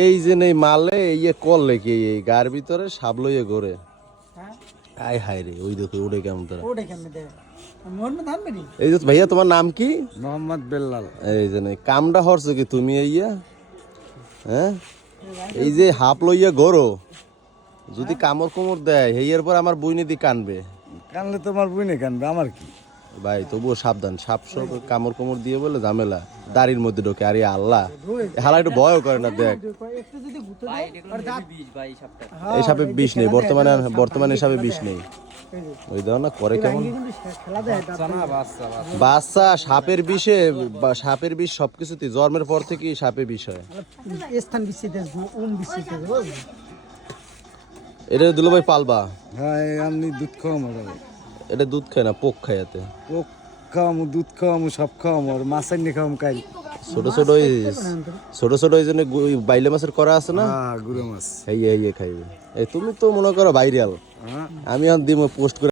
এই যে নেই মালে ইয়ে করলে কি এই গার ভিতরে সাপ লইয়ে ঘরে। আয় হায় রে, ওই দেখো ওড়ে কেমন তোরা। এই যে ভাইয়া তোমার নাম কি? মোহাম্মদ বেল্লাল। এই যে নেই কামটা হরছো কি তুমি ইয়া? হ্যাঁ, এই যে হাপ লইয়া ঘোরো, যদি কামড় কোমর দেয় হেয়ার পর আমার বই নিদি কানবে। কানলে তোমার বুঝনে কানবে, আমার কি ভাই তবুও সাবধান, সাপ সব কামড় কোমর দিয়ে বলে ঝামেলা, দাড়ির মধ্যে ঢোকে। আরে আল্লাহ, হালা একটু ভয়ও করে না। দেখ এই সাপে বিষ নেই বর্তমানে সাপে বিষ নেই। ওই দেখো না করে কেমন বাচ্চা। সাপের বিষে, সাপের বিষ সবকিছুতে জন্মের পর থেকেই সাপে বিষ হয়। এটা দিল ভাই পালবা। হ্যাঁ আমি দুধ খাওয়াম ওরা। এটা দুধ খায় না, পোক খায় এতে। পোক খাওয়ামু, দুধ খাওয়ামু, সব খাওয়ামু, আর মাছ আনি খাওয়াম কাই। ছোট ছোট ওই জন্য বাইলে মাছের করা আছে না, গুঁড়ো মাছ খাইয়ে খাইবে। এই তুমি তো মনে করো ভাইরাল, আমি আর দিব পোস্ট করে।